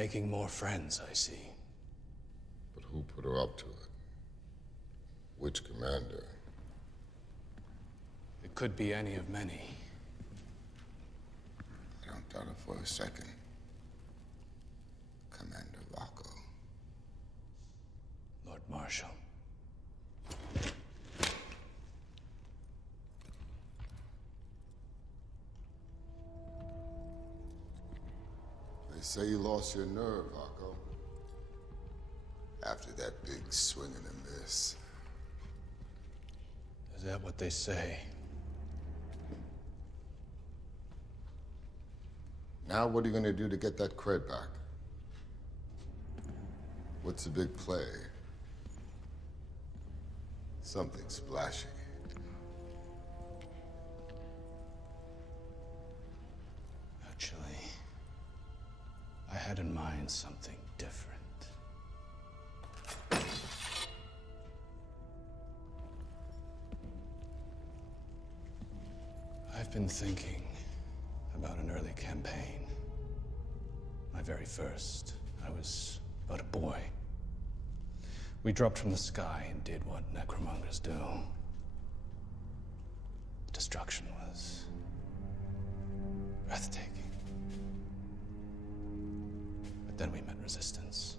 Making more friends, I see. But who put her up to it? Which commander? It could be any of many. I don't doubt it for a second. Commander Rocco. Lord Marshal. They say you lost your nerve, Rocco. After that big swing and a miss. Is that what they say? Now what are you gonna do to get that cred back? What's the big play? Something splashy. Actually, I had in mind something different. I've been thinking about an early campaign. My very first. I was but a boy. We dropped from the sky and did what necromongers do. Destruction was breathtaking. But then we met resistance.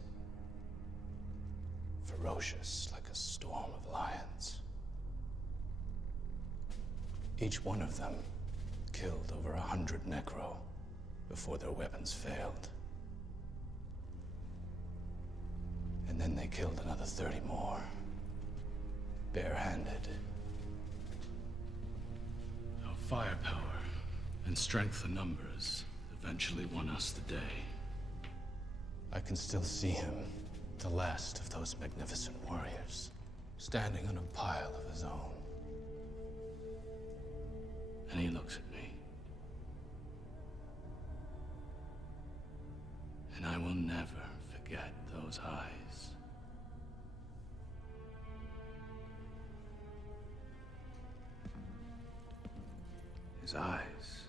Ferocious like a storm of lions. Each one of them killed over 100 necro before their weapons failed. And then they killed another 30 more, barehanded. Our firepower and strength in numbers eventually won us the day. I can still see him, the last of those magnificent warriors, standing on a pile of his own. And he looks at me. And I will never forget those eyes. His eyes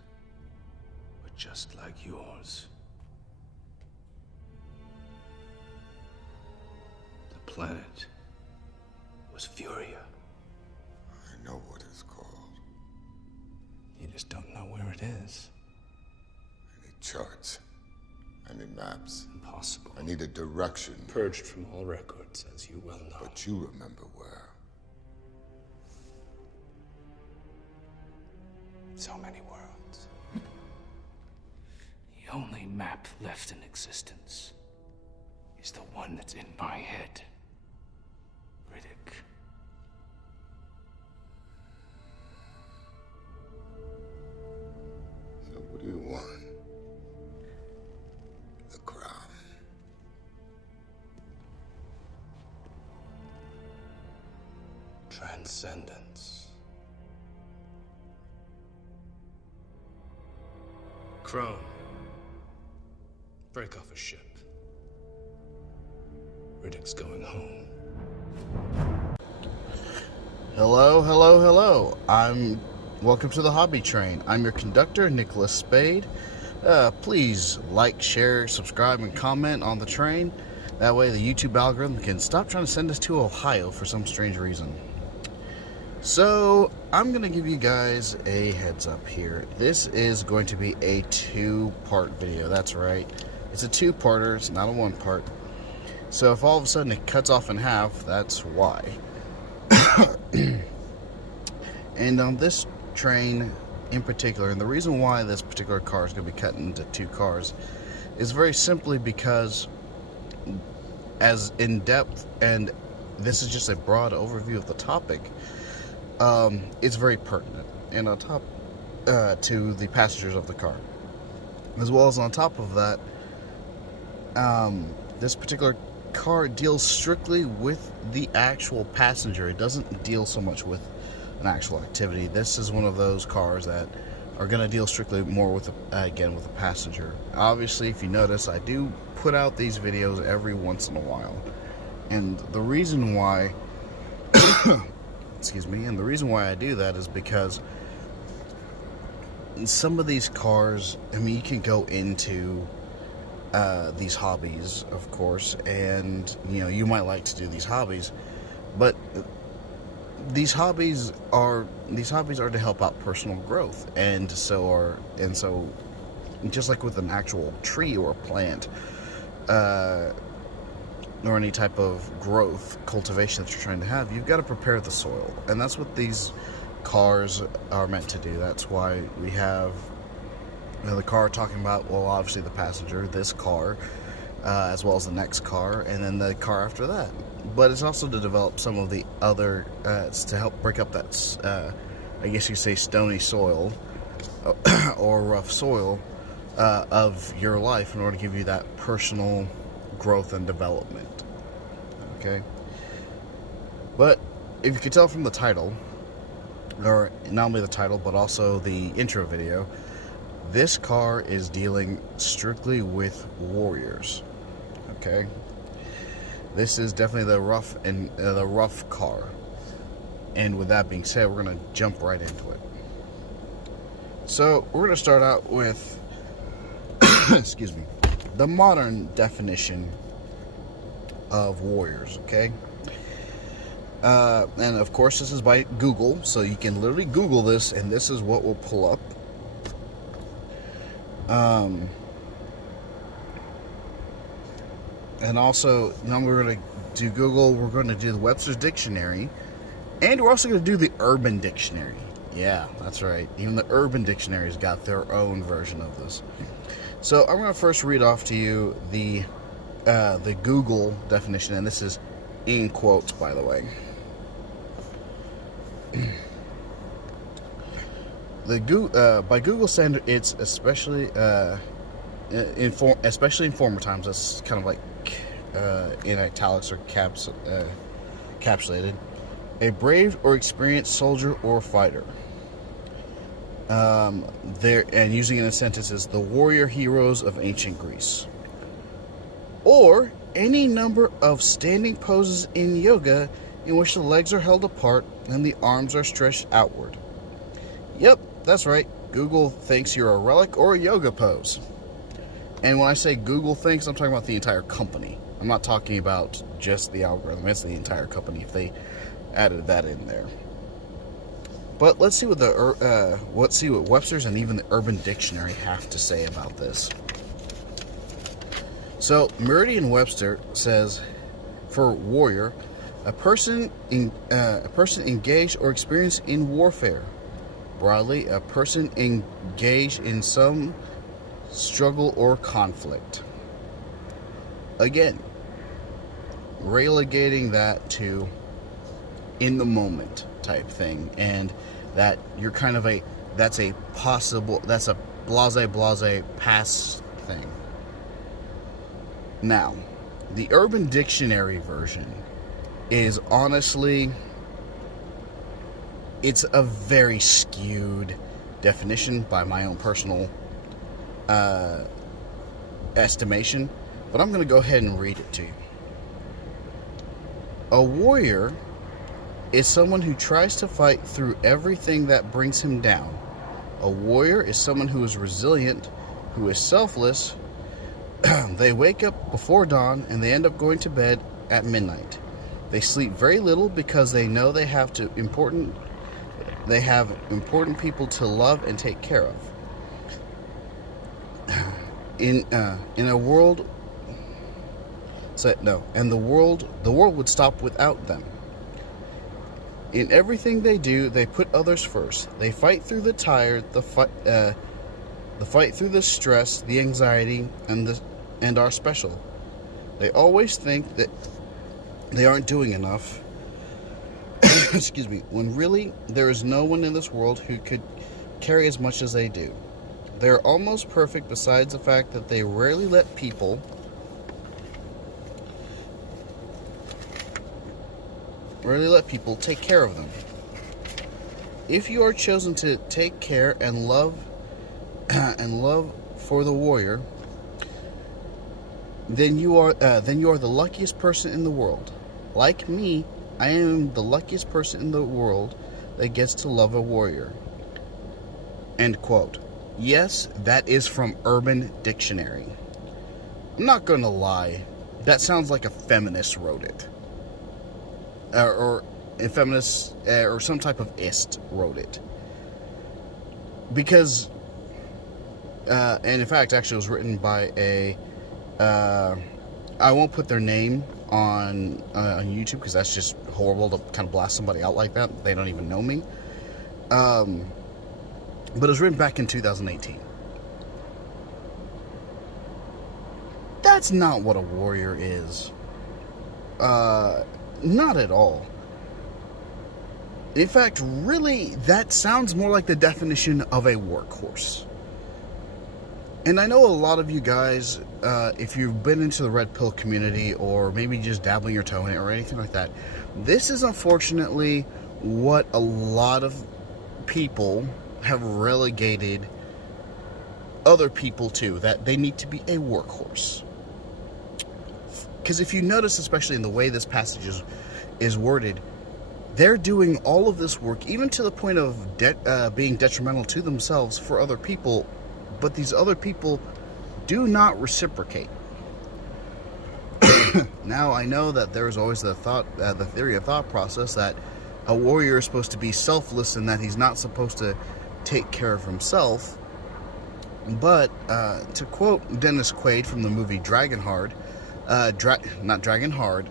were just like yours. The planet was Furia. I know what it's called. You just don't know where it is. I need charts. I need maps. Impossible. I need a direction. Purged from all records, as you well know. But you remember where. So many worlds. The only map left in existence is the one that's in my head. Riddick. So what do you want? The crown. Transcendence. Crone. Break off a ship. Riddick's going home. Hello. Welcome to the Hobby Train. I'm your conductor, Nicholas Spade. Please like, share, subscribe, and comment on the train. That way the YouTube algorithm can stop trying to send us to Ohio for some strange reason. So, I'm going to give you guys a heads up here. This is going to be a two-part video. That's right. It's a two-parter. It's not a one-part. So if all of a sudden it cuts off in half, that's why. And on this train in particular, and the reason why this particular car is going to be cut into two cars is very simply because as in-depth, and this is just a broad overview of the topic, it's very pertinent and on top to the passengers of the car, as well as on top of that, this particular car deals strictly with the actual passenger. It doesn't deal so much with an actual activity. This is one of those cars that are going to deal strictly more with again with the passenger. Obviously, if you notice, I do put out these videos every once in a while, and the reason why excuse me, and the reason why I do that is because some of these cars, I mean, you can go into these hobbies, of course, and you might like to do these hobbies, but these hobbies are to help out personal growth, and so just like with an actual tree or a plant, or any type of growth, cultivation that you're trying to have, you've got to prepare the soil. And that's what these cars are meant to do. That's why we have the car talking about, well, obviously the passenger, this car, as well as the next car, and then the car after that. But it's also to develop some of the other, it's to help break up that, I guess you say, stony soil, or rough soil, of your life in order to give you that personal growth and development. Okay, but if you could tell from the title, or not only the title but also the intro video, this car is dealing strictly with warriors. Okay, this is definitely the rough car. And with that being said, we're gonna jump right into it. So we're gonna start out with excuse me, the modern definition of warriors, okay? And of course, this is by Google, so you can literally Google this, and this is what will pull up. And also, now we're going to do Google, we're going to do the Webster's Dictionary, and we're also going to do the Urban Dictionary. Yeah, that's right. Even the Urban Dictionary's got their own version of this. So I'm going to first read off to you the Google definition, and this is in quotes, by the way. By Google standard, it's especially in former times. That's kind of like in italics or capsulated. A brave or experienced soldier or fighter. There, and using it in a sentence, is the warrior heroes of ancient Greece. Or any number of standing poses in yoga in which the legs are held apart and the arms are stretched outward. Yep, that's right. Google thinks you're a relic or a yoga pose. And when I say Google thinks, I'm talking about the entire company. I'm not talking about just the algorithm. It's the entire company if they added that in there. But let's see what Webster's and even the Urban Dictionary have to say about this. So Merriam-Webster says, for warrior, a person engaged or experienced in warfare. Broadly, a person engaged in some struggle or conflict. Again, relegating that to in the moment type thing, and that you're kind of that's a blase past thing. Now, the Urban Dictionary version is honestly, it's a very skewed definition by my own personal estimation, but I'm going to go ahead and read it to you. A warrior is someone who tries to fight through everything that brings him down. A warrior is someone who is resilient, who is selfless. They wake up before dawn and they end up going to bed at midnight. They sleep very little because they know they have important people to love and take care of. In a world, the world would stop without them. In everything they do, they put others first. They fight through the tired, the fight through the stress, the anxiety, and are special. They always think that they aren't doing enough. Excuse me. When really there is no one in this world who could carry as much as they do. They are almost perfect, besides the fact that they rarely let people take care of them. If you are chosen to take care and love for the warrior, then you are the luckiest person in the world. Like me, I am the luckiest person in the world that gets to love a warrior. End quote. Yes, that is from Urban Dictionary. I'm not gonna lie, that sounds like a feminist wrote it. Or a feminist, or some type of ist wrote it. Because, and in fact, actually it was written by a, I won't put their name on YouTube because that's just horrible to kind of blast somebody out like that. They don't even know me. But it was written back in 2018. That's not what a warrior is. Not at all. In fact, really, that sounds more like the definition of a workhorse. And I know a lot of you guys, if you've been into the red pill community or maybe just dabbling your toe in it or anything like that, this is unfortunately what a lot of people have relegated other people to, that they need to be a workhorse. Because if you notice, especially in the way this passage is worded, they're doing all of this work, even to the point of being detrimental to themselves for other people, but these other people do not reciprocate. Now, I know that there is always the theory of thought process that a warrior is supposed to be selfless and that he's not supposed to take care of himself. But to quote Dennis Quaid from the movie Dragonheart, Dragonheart.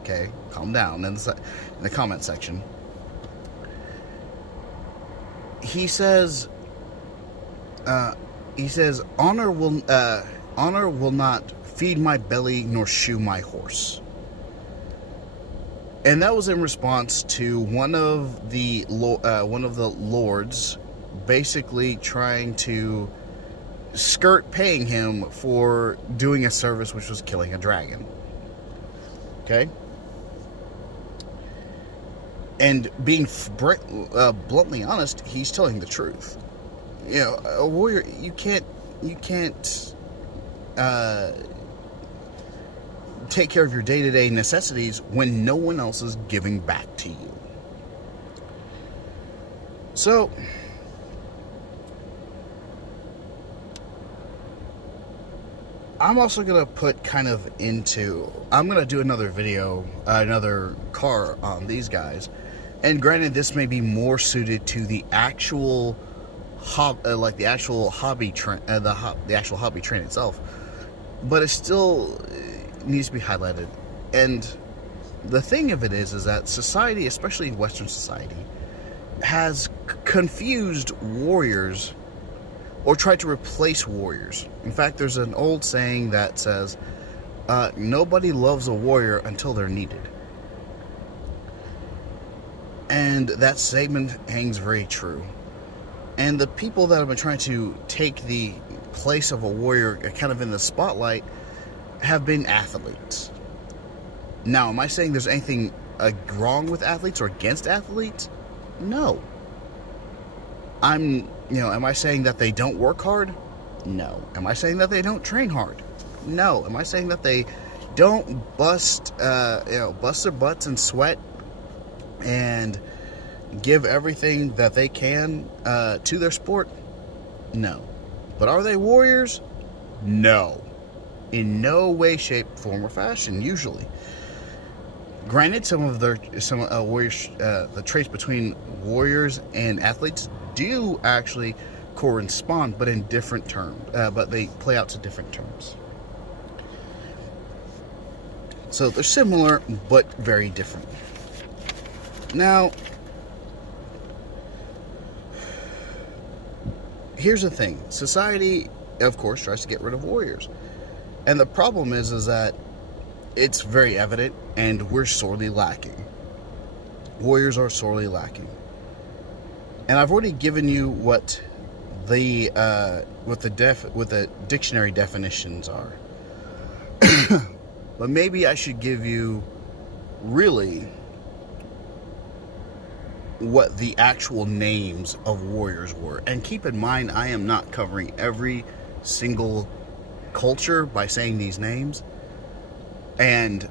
Okay, calm down in the comment section. He says, honor will not feed my belly nor shoe my horse. And that was in response to one of the lords basically trying to skirt paying him for doing a service which was killing a dragon. Okay? And being bluntly honest, he's telling the truth. You know, a warrior, you can't take care of your day-to-day necessities when no one else is giving back to you. So, I'm also going to put I'm going to do another video, another car on these guys. And granted, this may be more suited to the actual the actual hobby train itself, but it still needs to be highlighted. And the thing of it is that society, especially Western society, has confused warriors or tried to replace warriors. In fact, there's an old saying that says, nobody loves a warrior until they're needed. And that statement hangs very true. And the people that have been trying to take the place of a warrior kind of in the spotlight have been athletes. Now, am I saying there's anything wrong with athletes or against athletes? No. Am I saying that they don't work hard? No. Am I saying that they don't train hard? No. Am I saying that they don't bust their butts and sweat and give everything that they can to their sport? No. But are they warriors? No. In no way, shape, form, or fashion, usually. Granted, the traits between warriors and athletes do actually correspond, but in different terms. But they play out to different terms. So they're similar, but very different. Now, here's the thing. Society, of course, tries to get rid of warriors. And the problem is that it's very evident, and we're sorely lacking. Warriors are sorely lacking. And I've already given you what the dictionary definitions are. But maybe I should give you really what the actual names of warriors were. And keep in mind, I am not covering every single culture by saying these names. And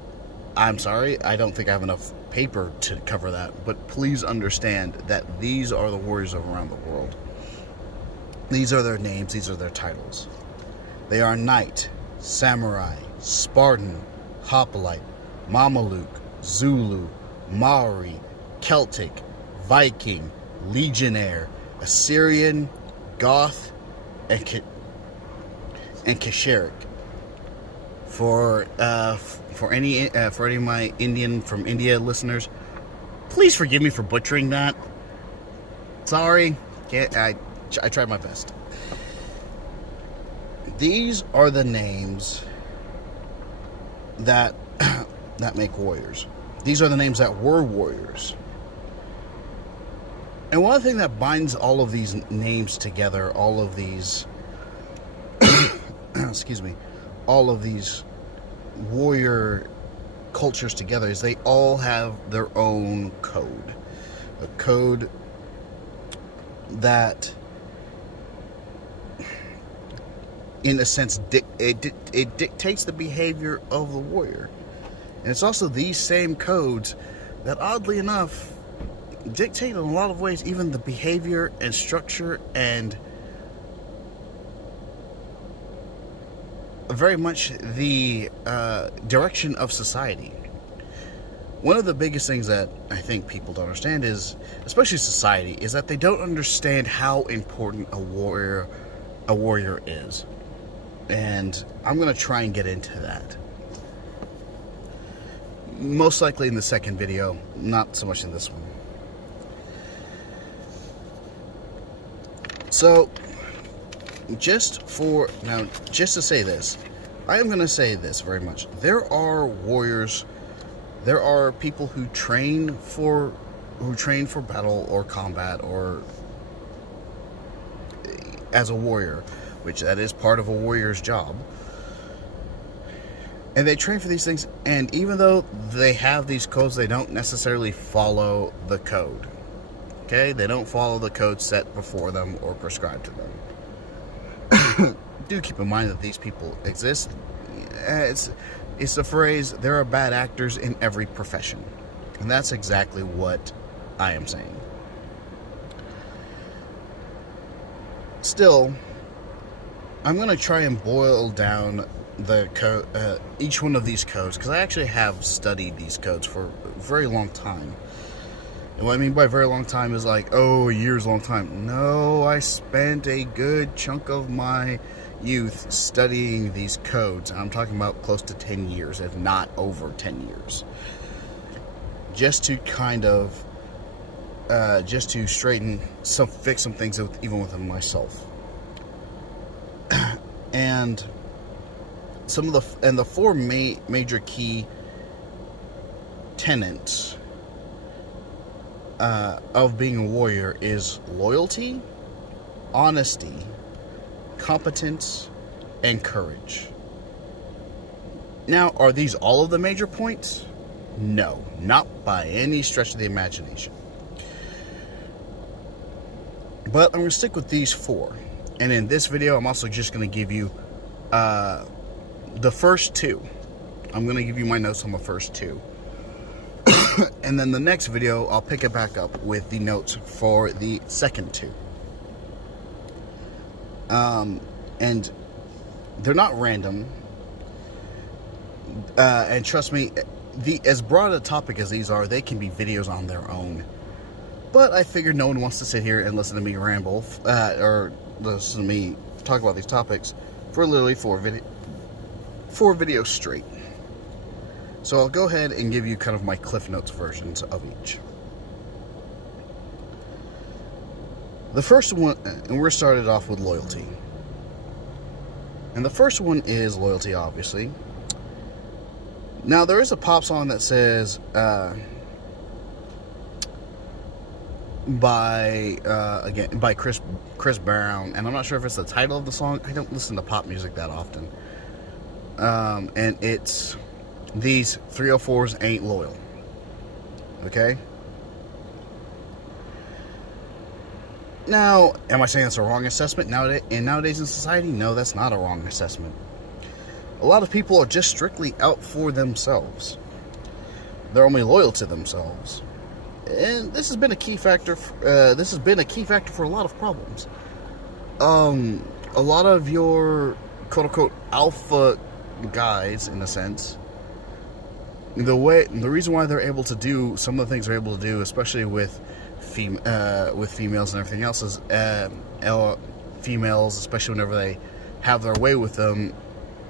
I'm sorry, I don't think I have enough paper to cover that. But please understand that these are the warriors of around the world. These are their names, these are their titles. They are knight, samurai, Spartan, hoplite, Mameluke, Zulu, Maori, Celtic, Viking, Legionnaire, Assyrian, Goth, and Kasheric. For any of my Indian from India listeners, please forgive me for butchering that. Sorry, I tried my best. These are the names that make warriors. These are the names that were warriors. And one thing that binds all of these names together, all of these excuse me, all of these warrior cultures together, is they all have their own code. A code that, in a sense, it dictates the behavior of the warrior. And it's also these same codes that, oddly enough, dictate in a lot of ways even the behavior and structure and very much the direction of society. One of the biggest things that I think people don't understand is, especially society, is that they don't understand how important a warrior is. And I'm going to try and get into that. Most likely in the second video, not so much in this one. So, just to say this, I am going to say this very much. There are warriors, there are people who train for battle or combat or as a warrior, which that is part of a warrior's job. And they train for these things, and even though they have these codes, they don't necessarily follow the code. Okay? They don't follow the code set before them or prescribed to them. Do keep in mind that these people exist. It's the phrase, there are bad actors in every profession. And that's exactly what I am saying. Still, I'm going to try and boil down the code, each one of these codes, because I actually have studied these codes for a very long time. And what I mean by very long time is like, oh, a year's long time. No, I spent a good chunk of my youth studying these codes. I'm talking about close to 10 years, if not over 10 years. Just to kind of, just to fix some things even within myself. And the four major key tenets of being a warrior is loyalty, honesty, competence, and courage. Now, are these all of the major points? No, not by any stretch of the imagination. But I'm going to stick with these four. And in this video, I'm also just going to give you the first two. I'm going to give you my notes on the first two. And then the next video, I'll pick it back up with the notes for the second two. And they're not random. And trust me, as broad a topic as these are, they can be videos on their own. But I figured no one wants to sit here and listen to me ramble, or listen to me talk about these topics for literally four videos straight. So I'll go ahead and give you kind of my Cliff Notes versions of each. The first one, and we're started off with loyalty. And the first one is loyalty, obviously. Now, there is a pop song that says, by Chris Brown, and I'm not sure if it's the title of the song. I don't listen to pop music that often. And it's, these 304s ain't loyal. Okay? Now, am I saying that's a wrong assessment nowadays in society? No, that's not a wrong assessment. A lot of people are just strictly out for themselves. They're only loyal to themselves. And this has been a key factor. For a lot of problems. A lot of your quote-unquote alpha guys, in a sense, the reason why they're able to do some of the things they're able to do, especially with females and everything else, is females, especially whenever they have their way with them,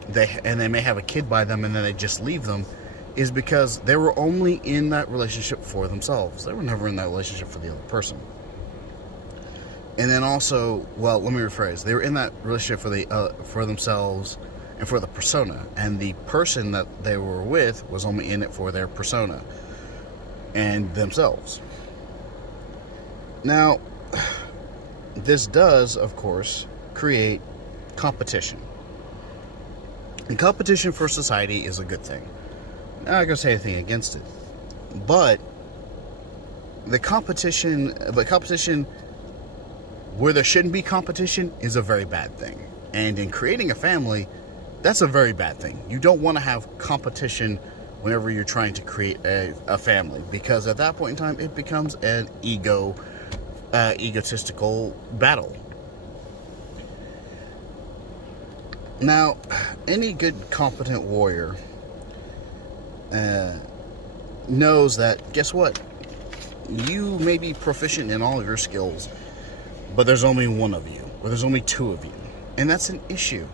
they may have a kid by them and then they just leave them, is because they were only in that relationship for themselves. They were never in that relationship for the other person. And then also, well, let me rephrase. They were in that relationship for themselves and for the persona. And the person that they were with was only in it for their persona and themselves. Now, this does, of course, create competition. And competition for society is a good thing. I'm not going to say anything against it. But competition where there shouldn't be competition is a very bad thing. And in creating a family, that's a very bad thing. You don't want to have competition whenever you're trying to create a family, because at that point in time, it becomes an egotistical battle. Now, any good, competent warrior knows that, guess what? You may be proficient in all of your skills, but there's only one of you, or there's only two of you. And that's an issue.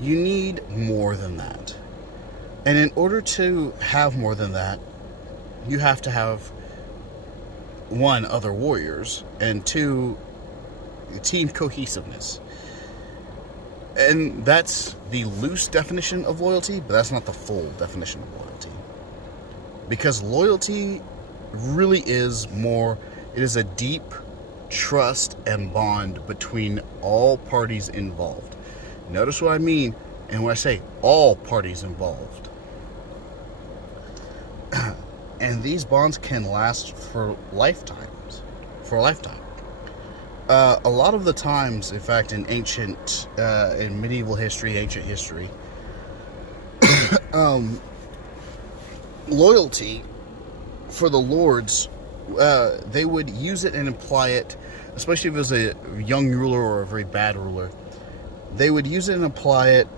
You need more than that. And in order to have more than that, you have to have, one, other warriors, and two, team cohesiveness. And that's the loose definition of loyalty, but that's not the full definition of loyalty. Because loyalty really is more, it is a deep trust and bond between all parties involved. Notice what I mean, and when I say all parties involved. And these bonds can last for lifetimes. For a lifetime. A lot of the times, in fact, in medieval history, ancient history, loyalty for the lords, they would use it and imply it, especially if it was a young ruler or a very bad ruler. They would use it and apply it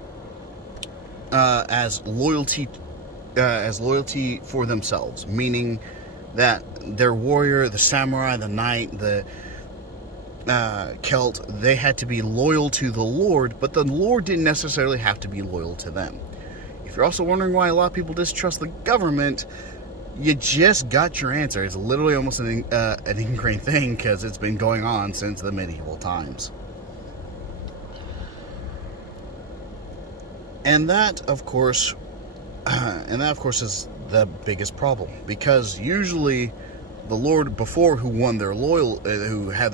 as loyalty for themselves, meaning that their warrior, the samurai, the knight, the Celt, they had to be loyal to the Lord, but the Lord didn't necessarily have to be loyal to them. If you're also wondering why a lot of people distrust the government, you just got your answer. It's literally almost an ingrained thing, because it's been going on since the medieval times. And that, of course, is the biggest problem, because usually the Lord before who had their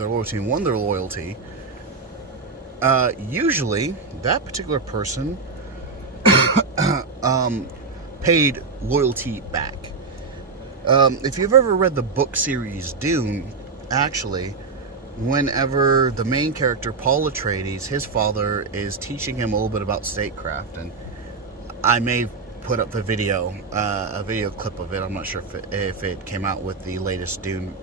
loyalty and won their loyalty, usually that particular person paid loyalty back. If you've ever read the book series Dune, actually, whenever the main character, Paul Atreides, his father is teaching him a little bit about statecraft, and I may put up the video, a video clip of it. I'm not sure if it came out with the latest Dune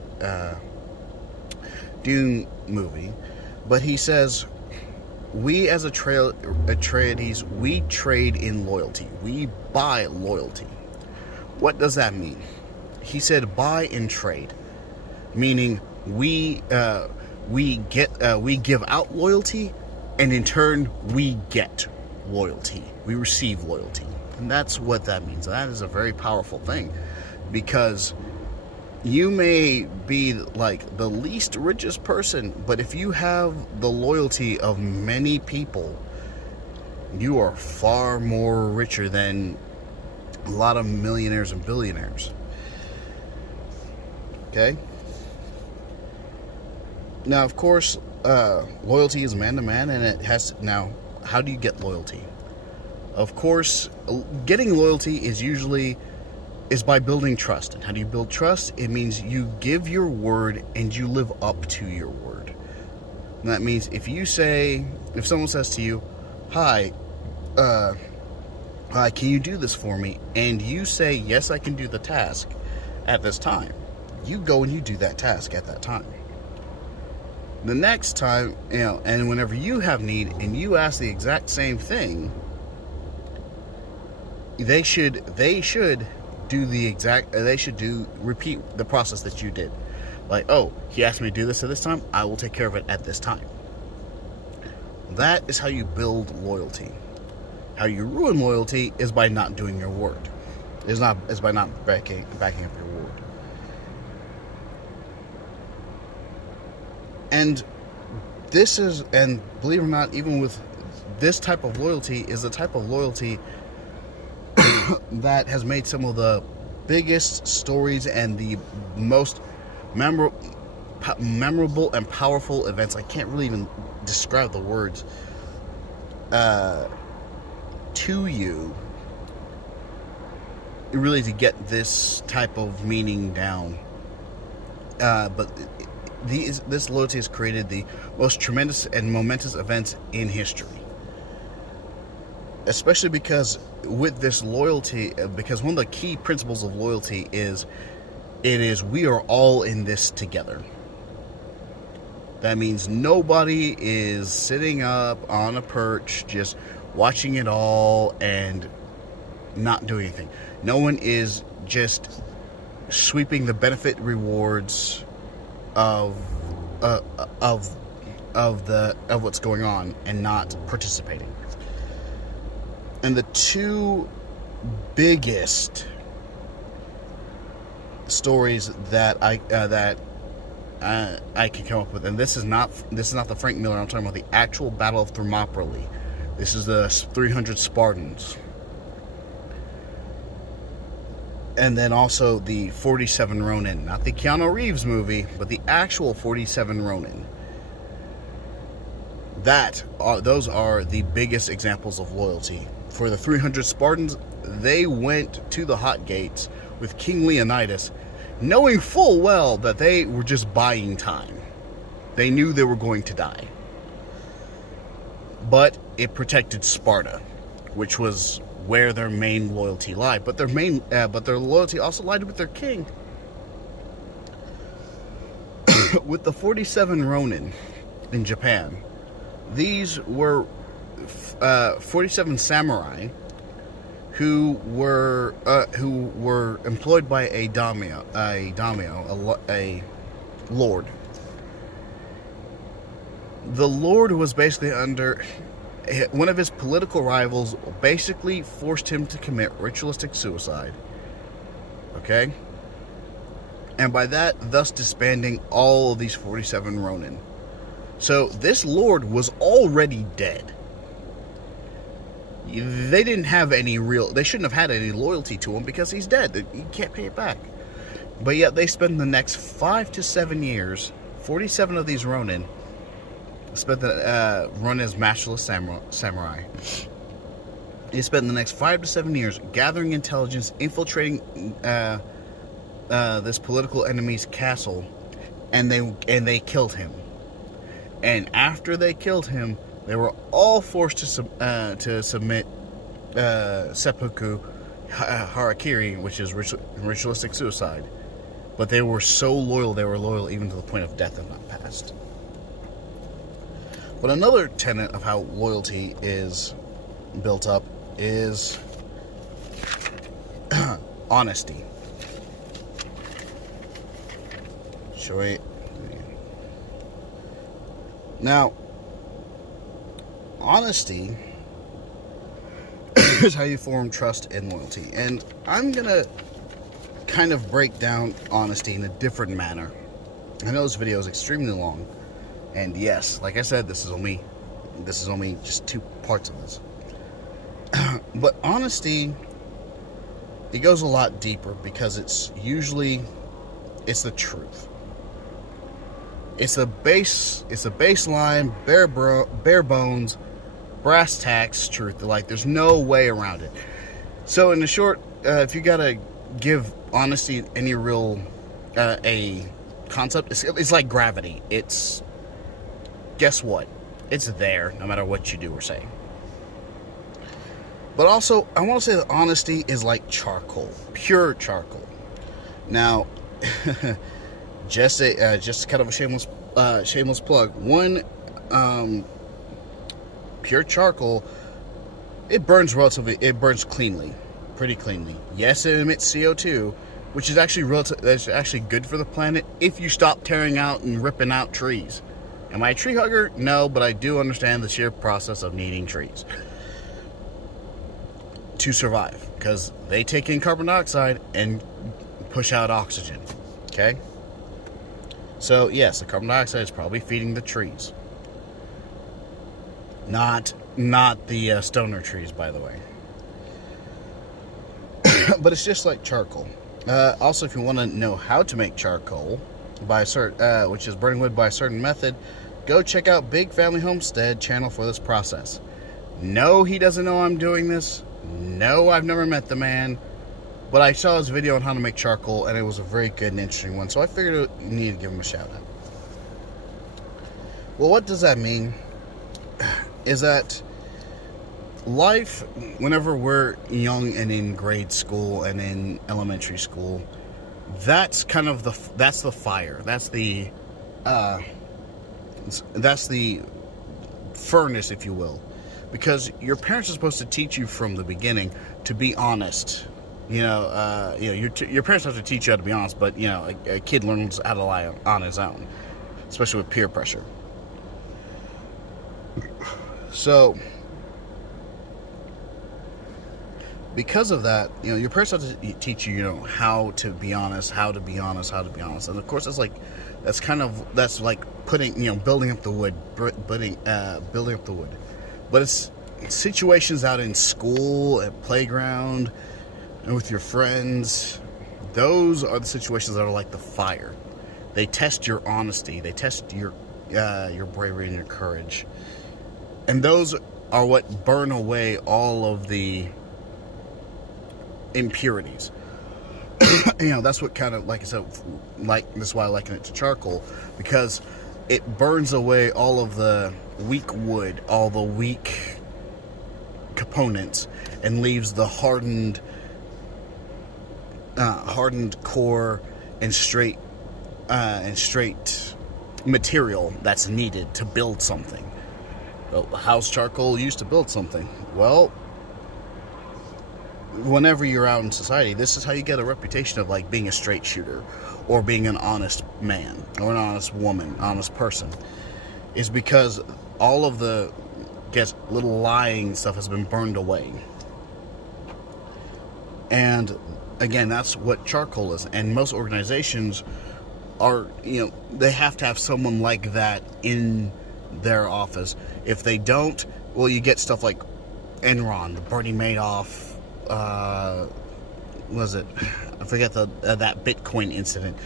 movie, but he says, we as Atreides, we trade in loyalty. We buy loyalty. What does that mean? He said buy and trade, meaning we give out loyalty, and in turn we get loyalty. We receive loyalty. And that's what that means. That is a very powerful thing, because you may be like the least richest person, but if you have the loyalty of many people, you are far more richer than a lot of millionaires and billionaires. Okay? Now, of course, loyalty is man to man, and it has to, now, how do you get loyalty? Of course, getting loyalty is by building trust. And how do you build trust? It means you give your word and you live up to your word. And that means if someone says to you, hi, can you do this for me? And you say, yes, I can do the task at this time. You go and you do that task at that time. the next time, and whenever you have need and you ask the exact same thing, they should repeat the process that you did. Like, oh, he asked me to do this at this time, I will take care of it at this time. That is how you build loyalty. How you ruin loyalty is by not doing your word. Is by not backing up your word. And believe it or not, even with this type of loyalty is the type of loyalty that has made some of the biggest stories and the most memorable and powerful events. I can't really even describe the words to you, really, to get this type of meaning down. But this loyalty has created the most tremendous and momentous events in history. Especially because with this loyalty, because one of the key principles of loyalty is we are all in this together. That means nobody is sitting up on a perch just watching it all and not doing anything. No one is just sweeping the benefit rewards of what's going on and not participating. And the two biggest stories that I can come up with, and this is not the Frank Miller. I'm talking about the actual Battle of Thermopylae. This is the 300 Spartans, and then also the 47 Ronin, not the Keanu Reeves movie, but the actual 47 Ronin. Those are the biggest examples of loyalty. For the 300 Spartans, they went to the Hot Gates with King Leonidas, knowing full well that they were just buying time. They knew they were going to die. But it protected Sparta, which was where their main loyalty lied. But their loyalty also lied with their king. With the 47 Ronin in Japan, these were 47 samurai who were employed by a daimyo, a lord. The lord was basically under one of his political rivals. Basically, forced him to commit ritualistic suicide. Okay, and by that, thus disbanding all of these 47 Ronin. So this lord was already dead. They didn't have they shouldn't have had any loyalty to him because he's dead. You can't pay it back. But yet they spend the next 5 to 7 years, 47 of these Ronin, run as matchless samurai. They spent the next 5 to 7 years gathering intelligence, infiltrating this political enemy's castle, and they killed him. And after they killed him, they were all forced to submit seppuku harakiri, which is ritualistic suicide. But they were so loyal, they were loyal even to the point of death and not past. But another tenet of how loyalty is built up is honesty. Shall we? Now, honesty is how you form trust and loyalty. And I'm going to kind of break down honesty in a different manner. I know this video is extremely long. And yes, like I said, this is only just 2 parts of this. But honesty, it goes a lot deeper because it's the truth. It's a baseline, bare bones, brass tacks truth. Like, there's no way around it. So in the short, if you gotta give honesty any real a concept, it's like gravity. Guess what? It's there no matter what you do or say. But also, I want to say that honesty is like charcoal, pure charcoal. Now, just kind of a shameless shameless plug. One, pure charcoal, it burns cleanly, pretty cleanly. Yes, it emits CO2, which is actually that's actually good for the planet if you stop tearing out and ripping out trees. Am I a tree hugger? No, but I do understand the sheer process of needing trees to survive, because they take in carbon dioxide and push out oxygen. Okay? So yes, the carbon dioxide is probably feeding the trees. Not the stoner trees, by the way. But it's just like charcoal. Also, if you want to know how to make charcoal, which is burning wood by a certain method, go check out Big Family Homestead channel for this process. No, he doesn't know I'm doing this. No, I've never met the man. But I saw his video on how to make charcoal, and it was a very good and interesting one. So I figured I needed to give him a shout out. Well, what does that mean? Is that life, whenever we're young and in grade school and in elementary school, that's kind of the fire. That's the furnace, if you will, because your parents are supposed to teach you from the beginning to be honest. Your parents have to teach you how to be honest, but a kid learns how to lie on his own, especially with peer pressure. So, because of that, your parents have to teach you, how to be honest, and of course that's like putting, building up the wood, building up the wood. But it's situations out in school, at playground, and with your friends. Those are the situations that are like the fire. They test your honesty. They test your bravery and your courage. And those are what burn away all of the impurities. That's what kind of, like I said, that's why I liken it to charcoal, because it burns away all of the weak wood, all the weak components, and leaves the hardened core and straight material that's needed to build something. Well, how's charcoal used to build something? Well, whenever you're out in society, this is how you get a reputation of like being a straight shooter, or being an honest man, or an honest woman, honest person, is because all of the little lying stuff has been burned away. And again, that's what charcoal is. And most organizations are, they have to have someone like that in their office. If they don't, well, you get stuff like Enron, the Bernie Madoff, was it? I forget that Bitcoin incident.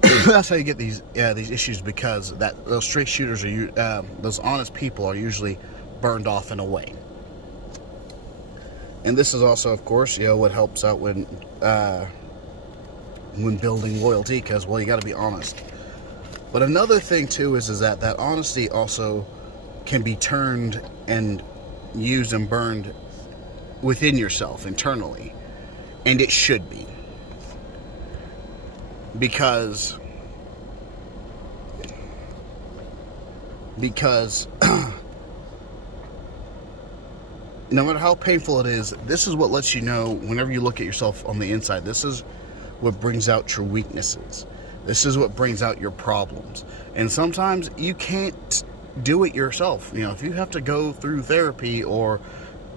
That's how you get these issues, because those straight shooters are those honest people are usually burned off in a way. And this is also, of course, what helps out when building loyalty, because, well, you got to be honest. But another thing too is that honesty also can be turned and used and burned within yourself internally, and it should be, because no matter how painful it is, this is what lets you know, whenever you look at yourself on the inside, this is what brings out your weaknesses. This is what brings out your problems. And sometimes you can't do it yourself. If you have to go through therapy, or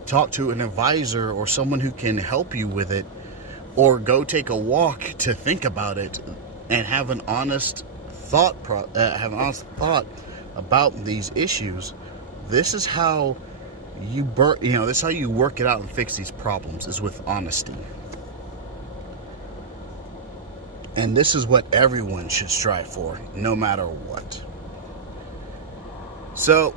talk to an advisor, or someone who can help you with it, or go take a walk to think about it and have an honest thought about these issues, this is how this is how you work it out and fix these problems, is with honesty. And this is what everyone should strive for, no matter what. So,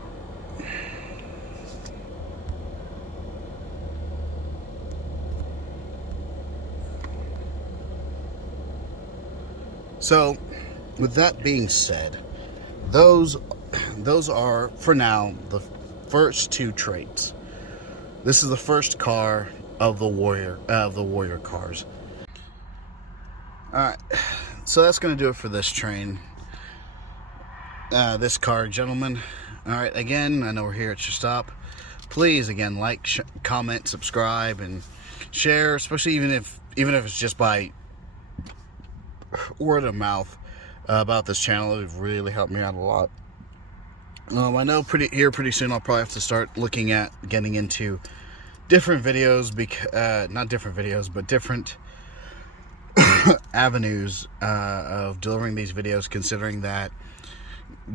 with that being said, those are, for now, the first two traits. This is the first car of the warrior cars. Alright, so that's going to do it for this train. this car, gentlemen. All right, again, I know we're here at your stop. Please, again, like, comment, subscribe, and share, especially even if it's just by word of mouth about this channel. It would really helped me out a lot. I know pretty soon I'll probably have to start looking at getting into different videos, not different videos, but different avenues of delivering these videos, considering that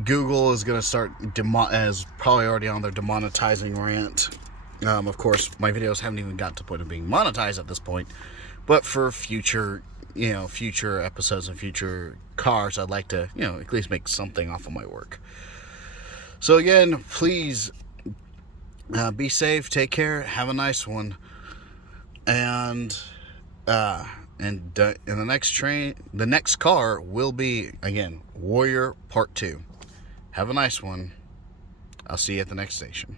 Google is going to start, as probably already on their demonetizing rant. Of course, my videos haven't even got to the point of being monetized at this point, but for future episodes and future cars, I'd like to, at least make something off of my work. So again, please be safe, take care, have a nice one, and the next car will be, again, Warrior Part 2. Have a nice one. I'll see you at the next station.